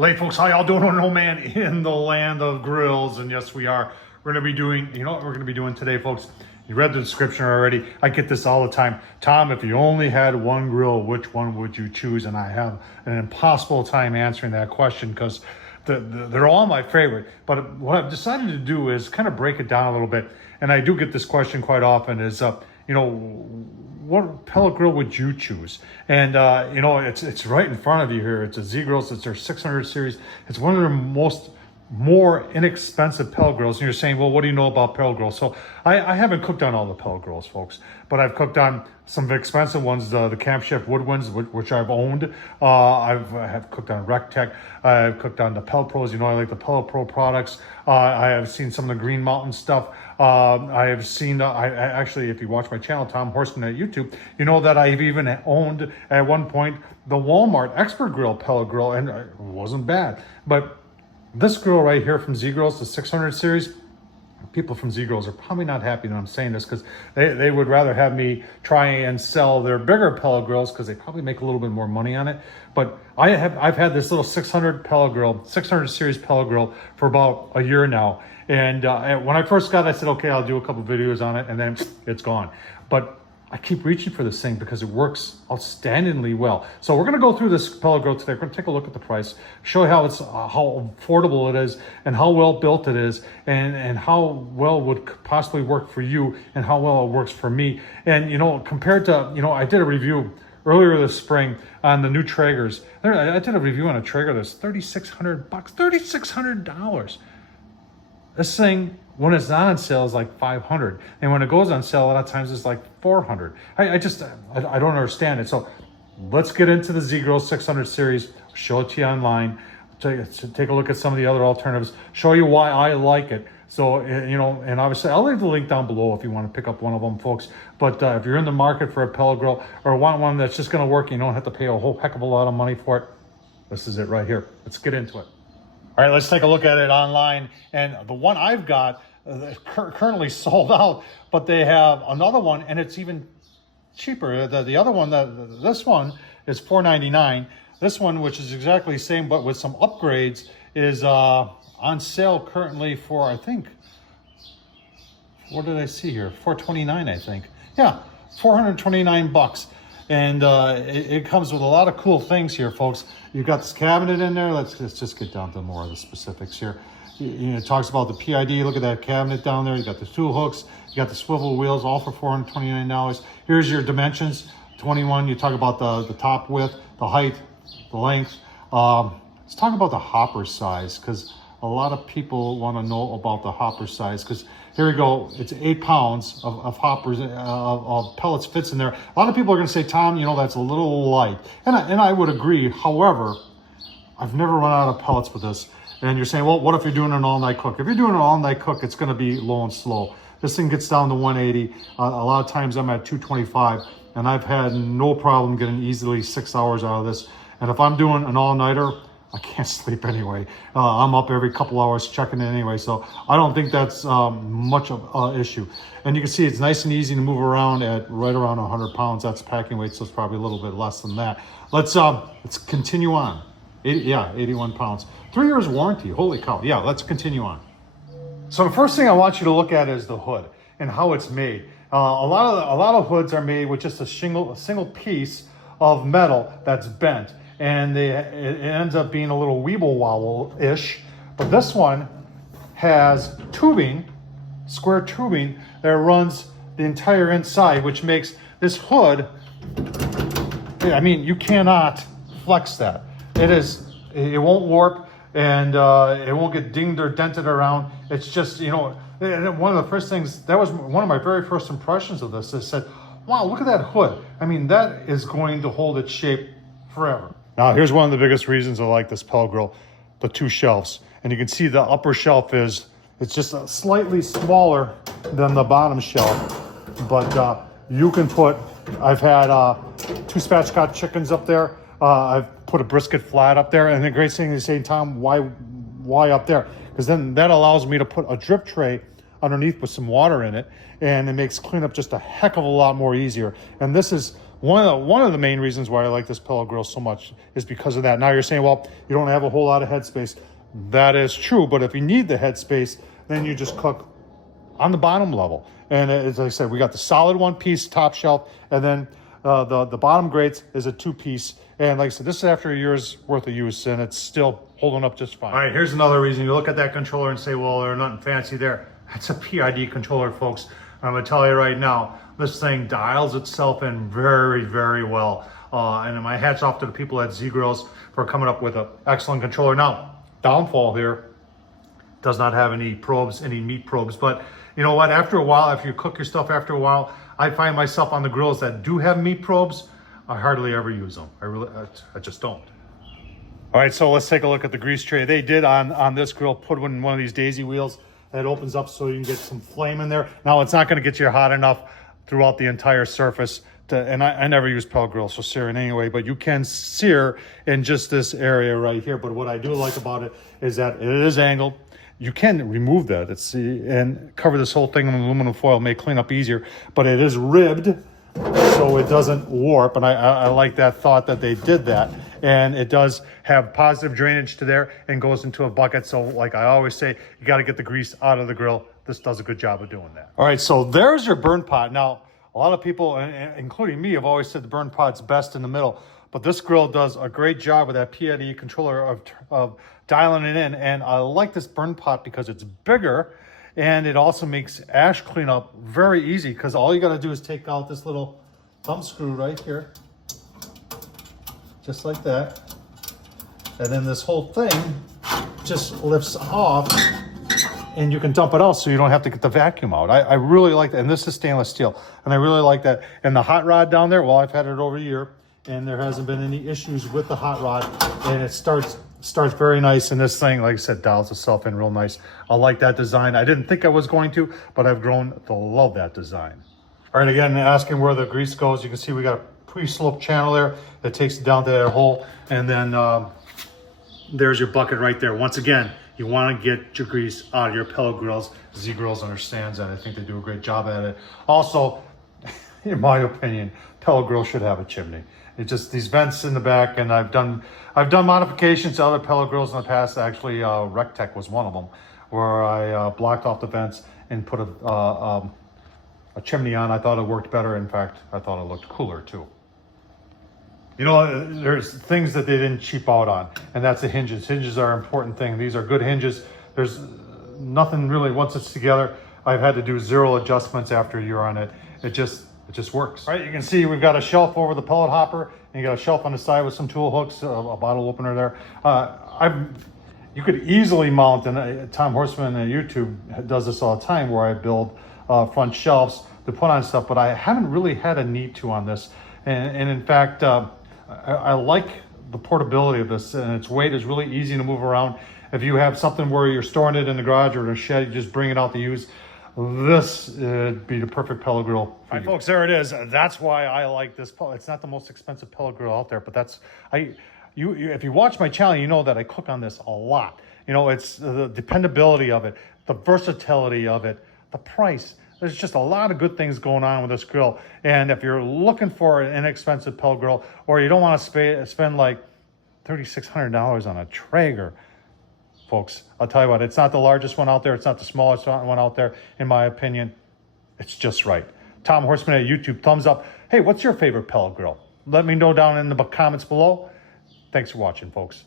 Hey folks, how y'all doing? No man in the land of grills, and yes we are. We're gonna be doing, you know what we're gonna be doing today, folks? You read the description already. I get this all the time. Tom, if you only had one grill, which one would you choose? And I have an impossible time answering that question because they're all my favorite. But what I've decided to do is kind of break it down a little bit. And I do get this question quite often is, you know, what pellet grill would you choose? And you know, it's right in front of you here. It's a Z-Grills. It's their 600 series. It's one of their more inexpensive pellet grills. And you're saying, well, what do you know about pellet grills? So I haven't cooked on all the pellet grills, folks, but I've cooked on some expensive ones, the Camp Chef wood ones, which I've owned. I have cooked on RecTech. I've cooked on the Pellet Pros. You know, I like the Pellet Pro products. I have seen some of the Green Mountain stuff. I have seen, I actually, if you watch my channel, Tom Horseman at YouTube, you know that I've even owned at one point the Walmart Expert Grill pellet grill, and it wasn't bad. But this grill right here from Z-Grills, the 600 series, people from Z-Grills are probably not happy that I'm saying this because they would rather have me try and sell their bigger pellet grills because they probably make a little bit more money on it. But I've had this little 600 pellet grill, 600 series pellet grill for about a year now. And when I first got it, I said, okay, I'll do a couple videos on it, and then it's gone. But I keep reaching for this thing because it works outstandingly well. So we're gonna go through this pellet grill today. We're gonna take a look at the price, show you how it's how affordable it is, and how well built it is, and how well would possibly work for you, and how well it works for me. And you know, compared to, you know, I did a review earlier this spring on the new Traegers. I did a review on a Traeger that's $3,600, $3,600. This thing, when it's not on sale, is like $500, and when it goes on sale, a lot of times it's like $400. I don't understand it. So let's get into the Z-Grills 600 series. Show it to you online. Take a look at some of the other alternatives. Show you why I like it. So you know, and obviously I'll leave the link down below if you want to pick up one of them, folks. But if you're in the market for a pellet grill or want one that's just going to work, you don't have to pay a whole heck of a lot of money for it. This is it right here. Let's get into it. All right, let's take a look at it online. And the one I've got currently sold out, but they have another one, and it's even cheaper. The other one, this one is $4.99. This one, which is exactly the same but with some upgrades, is on sale currently for, I think, what did I see here? $429, I think. Yeah, $429. And it comes with a lot of cool things here, folks. You've got this cabinet in there. Let's just get down to more of the specifics here. You know, it talks about the PID. Look at that cabinet down there. You got the tool hooks. You got the swivel wheels, all for $429. Here's your dimensions. 21. You talk about the top width, the height, the length. Let's talk about the hopper size, because a lot of people want to know about the hopper size, because here we go. It's 8 pounds of hoppers, of pellets fits in there. A lot of people are going to say, Tom, you know, that's a little light. And I would agree. However, I've never run out of pellets with this. And you're saying, well, what if you're doing an all-night cook? If you're doing an all-night cook, it's going to be low and slow. This thing gets down to 180. A lot of times I'm at 225, and I've had no problem getting easily 6 hours out of this. And if I'm doing an all-nighter, I can't sleep anyway. I'm up every couple hours checking it anyway, so I don't think that's much of an issue. And you can see it's nice and easy to move around at right around 100 pounds. That's packing weight, so it's probably a little bit less than that. Let's continue on. 81 pounds. 3 years warranty. Holy cow. Yeah, let's continue on. So the first thing I want you to look at is the hood and how it's made. A lot of hoods are made with just a single piece of metal that's bent, and it ends up being a little weeble wobble-ish. But this one has tubing, square tubing, that runs the entire inside, which makes this hood, I mean, you cannot flex that. It won't warp, and it won't get dinged or dented around. It's just, you know, one of the first things, that was one of my very first impressions of this. I said, wow, look at that hood. I mean, that is going to hold its shape forever. Now, here's one of the biggest reasons I like this pellet grill, the 2 shelves. And you can see the upper shelf it's just slightly smaller than the bottom shelf. But you can put, I've had 2 spatchcock chickens up there. I've put a brisket flat up there. And the great thing is saying, Tom, why up there? Because then that allows me to put a drip tray underneath with some water in it, and it makes cleanup just a heck of a lot more easier. And this is One of the main reasons why I like this pellet grill so much is because of that. Now you're saying, well, you don't have a whole lot of headspace. That is true, but if you need the headspace, then you just cook on the bottom level. And as I said, we got the solid one-piece top shelf, and then the bottom grates is a two-piece. And like I said, this is after a year's worth of use, and it's still holding up just fine. All right, here's another reason. You look at that controller and say, well, there's nothing fancy there. That's a PID controller, folks. I'm gonna tell you right now, this thing dials itself in very, very well. And my hat's off to the people at Z Grills for coming up with an excellent controller. Now, downfall here, does not have any probes, any meat probes, but you know what, after a while, if you cook your stuff after a while, I find myself on the grills that do have meat probes, I hardly ever use them. I just don't. All right, so let's take a look at the grease tray. They did on this grill put one of these daisy wheels that opens up so you can get some flame in there. Now it's not gonna get you hot enough throughout the entire surface. And I never use pellet grills for searing anyway, but you can sear in just this area right here. But what I do like about it is that it is angled. You can remove that and cover this whole thing in aluminum foil, may clean up easier, but it is ribbed so it doesn't warp. And I like that thought that they did that. And it does have positive drainage to there and goes into a bucket. So like I always say, you got to get the grease out of the grill. This does a good job of doing that. All right, so there's your burn pot. Now, a lot of people, including me, have always said the burn pot's best in the middle, but this grill does a great job with that PID controller of dialing it in. And I like this burn pot because it's bigger, and it also makes ash cleanup very easy because all you got to do is take out this little thumb screw right here, just like that. And then this whole thing just lifts off and you can dump it out so you don't have to get the vacuum out. I really like that. And this is stainless steel. And I really like that. And the hot rod down there, well, I've had it over a year and there hasn't been any issues with the hot rod. And it starts very nice. And this thing, like I said, dials itself in real nice. I like that design. I didn't think I was going to, but I've grown to love that design. All right, again, asking where the grease goes. You can see we got a pre-sloped channel there that takes it down to that hole. And then there's your bucket right there. Once again, you want to get your grease out of your pellet grills. Z Grills understands that. I think they do a great job at it. Also, in my opinion, pellet grill should have a chimney. It's just these vents in the back, and I've done modifications to other pellet grills in the past. Actually, Rectech was one of them, where I blocked off the vents and put a chimney on. I thought it worked better. In fact, I thought it looked cooler too. You know, there's things that they didn't cheap out on, and that's the hinges. Hinges are an important thing. These are good hinges. There's nothing really, once it's together, I've had to do 0 adjustments after a year on it. It just works. All right, you can see we've got a shelf over the pellet hopper, and you got a shelf on the side with some tool hooks, a bottle opener there. You could easily mount, and Tom Horseman on YouTube does this all the time, where I build front shelves to put on stuff, but I haven't really had a need to on this. And in fact, I like the portability of this, and its weight is really easy to move around. If you have something where you're storing it in the garage or in a shed, you just bring it out to use. This would be the perfect pellet grill for you. All right, folks, there it is. That's why I like this pellet. It's not the most expensive pellet grill out there, but if you watch my channel, you know that I cook on this a lot. You know, it's the dependability of it, the versatility of it, the price. There's just a lot of good things going on with this grill. And if you're looking for an inexpensive pellet grill, or you don't want to spend like $3,600 on a Traeger, folks, I'll tell you what, it's not the largest one out there. It's not the smallest one out there. In my opinion, it's just right. Tom Horseman at YouTube, thumbs up. Hey, what's your favorite pellet grill? Let me know down in the comments below. Thanks for watching, folks.